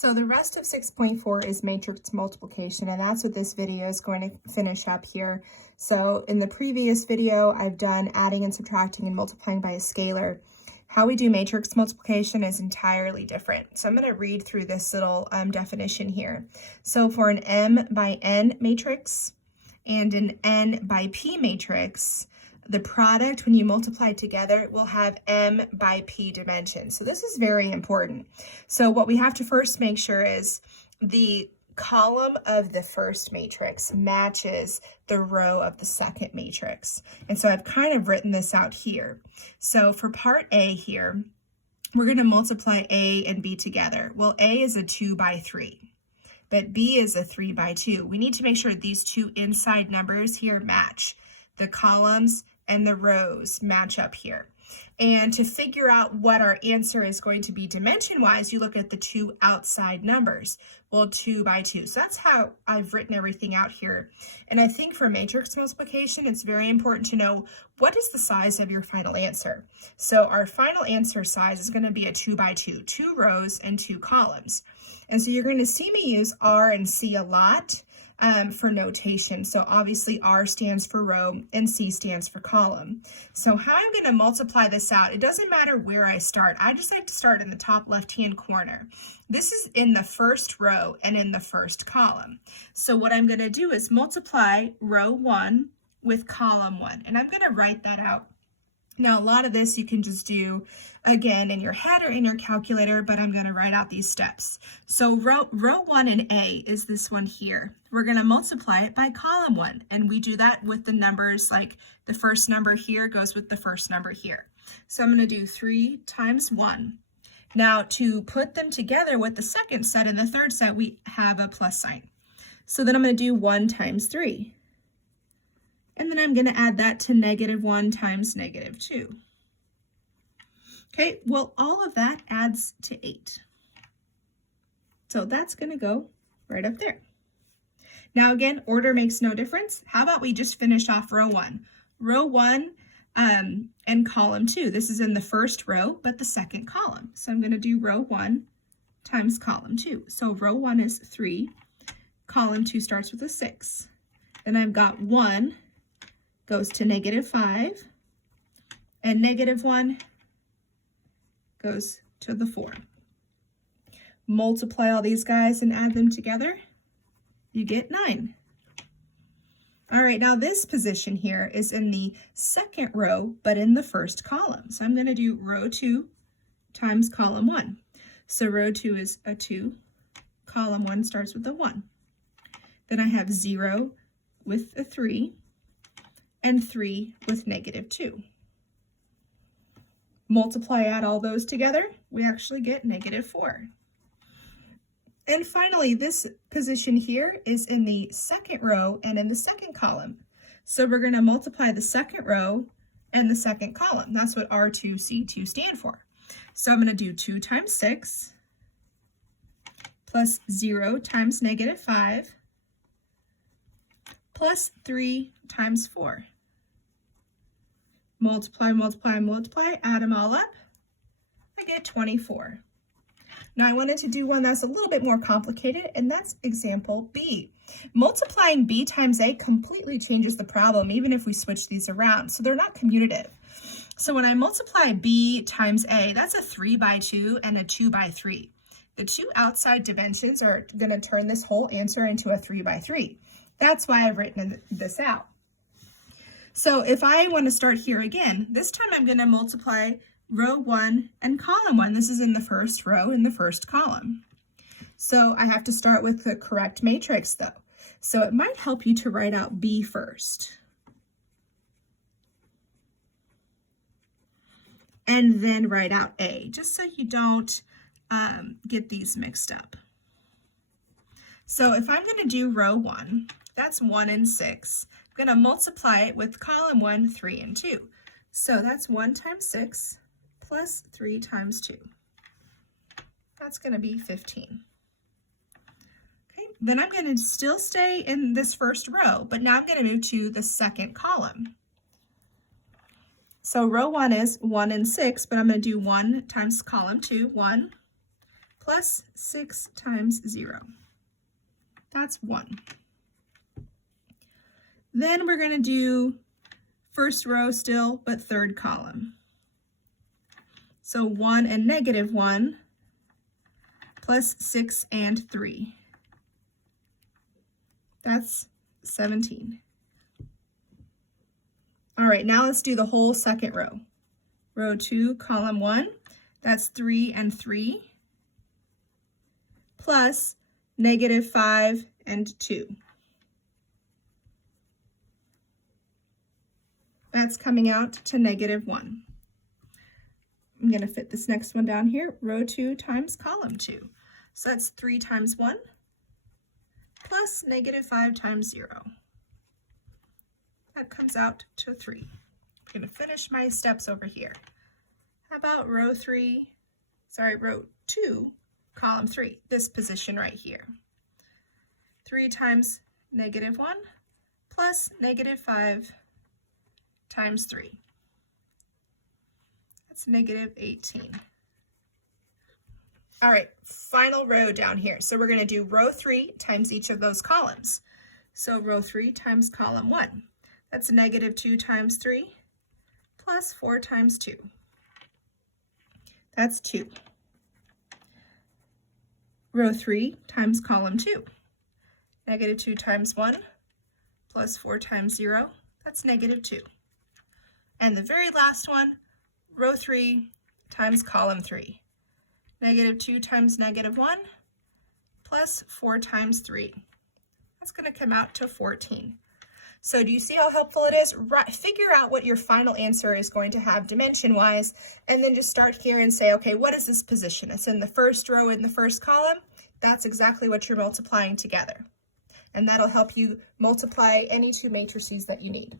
So the rest of 6.4 is matrix multiplication, and that's what this video is going to finish up here. So in the previous video, I've done adding and subtracting and multiplying by a scalar. How we do matrix multiplication is entirely different. So I'm going to read through this little definition here. So for an m by n matrix and an n by p matrix, the product, when you multiply together, will have m by p dimensions. So this is very important. So what we have to first make sure is the column of the first matrix matches the row of the second matrix. And so I've kind of written this out here. So for part A here, we're going to multiply A and B together. Well, A is a 2 by 3, but B is a 3 by 2. We need to make sure these two inside numbers here match. The columns and the rows match up here. And to figure out what our answer is going to be dimension-wise, you look at the two outside numbers. Well, 2 by 2. So that's how I've written everything out here. And I think for matrix multiplication, it's very important to know what is the size of your final answer. So our final answer size is going to be a 2 by 2, 2 rows and 2 columns. And so you're going to see me use R and C a lot for notation. So obviously R stands for row and C stands for column. So how I'm going to multiply this out, it doesn't matter where I start. I just like to start in the top left-hand corner. This is in the first row and in the first column. So what I'm going to do is multiply row 1 with column 1, and I'm going to write that out. Now, a lot of this you can just do, again, in your head or in your calculator, but I'm going to write out these steps. So row 1 in A is this one here. We're going to multiply it by column 1, and we do that with the numbers, like the first number here goes with the first number here. So I'm going to do 3 times 1. Now, to put them together with the second set and the third set, we have a plus sign. So then I'm going to do 1 times 3. And then I'm going to add that to -1 times -2. Okay, well, all of that adds to 8. So that's going to go right up there. Now, again, order makes no difference. How about we just finish off row 1? Row 1 and column 2. This is in the first row, but the second column. So I'm going to do row 1 times column 2. So row 1 is 3. Column 2 starts with a 6. Then I've got 1 goes to -5, and -1 goes to the 4. Multiply all these guys and add them together, you get 9. All right, now this position here is in the second row, but in the first column. So I'm going to do row 2 times column 1. So row 2 is a 2, column 1 starts with a 1. Then I have 0 with a 3, and 3 with -2. Multiply, add all those together, we actually get -4. And finally, this position here is in the second row and in the second column. So we're going to multiply the second row and the second column. That's what R2, C2 stand for. So I'm going to do 2 times 6 plus 0 times -5 plus 3 times 4. Multiply, multiply, multiply, add them all up, I get 24. Now I wanted to do one that's a little bit more complicated, and that's example B. Multiplying B times A completely changes the problem, even if we switch these around, so they're not commutative. So when I multiply B times A, that's a 3 by 2 and a 2 by 3. The two outside dimensions are going to turn this whole answer into a 3 by 3. That's why I've written this out. So if I want to start here again, this time I'm going to multiply row 1 and column 1. This is in the first row in the first column. So I have to start with the correct matrix though. So it might help you to write out B first. And then write out A, just so you don't get these mixed up. So if I'm going to do row 1, that's 1 and 6. I'm going to multiply it with column 1, 3 and 2. So that's 1 times 6 plus 3 times 2. That's going to be 15. Okay, then I'm going to still stay in this first row, but now I'm going to move to the second column. So row 1 is 1 and 6, but I'm going to do 1 times column 2, 1 plus 6 times 0. That's 1. Then we're going to do first row still, but third column. So 1 and negative 1 plus 6 and 3. That's 17. All right, now let's do the whole second row. Row 2, column 1, that's 3 and 3, plus negative 5 and 2. That's coming out to negative 1. I'm going to fit this next one down here, row 2 times column 2. So that's 3 times 1 plus negative 5 times 0. That comes out to 3. I'm going to finish my steps over here. How about row 2, column 3, this position right here. 3 times negative 1 plus negative 5 times 3. That's negative 18. All right, final row down here. So we're going to do row 3 times each of those columns. So row 3 times column 1. That's negative 2 times 3 plus 4 times 2. That's 2. Row 3 times column 2. Negative 2 times 1 plus 4 times 0. That's negative 2. And the very last one, row 3 times column 3. Negative 2 times negative 1 plus 4 times 3. That's going to come out to 14. So do you see how helpful it is? Figure out what your final answer is going to have dimension-wise, and then just start here and say, okay, what is this position? It's in the first row in the first column. That's exactly what you're multiplying together. And that'll help you multiply any two matrices that you need.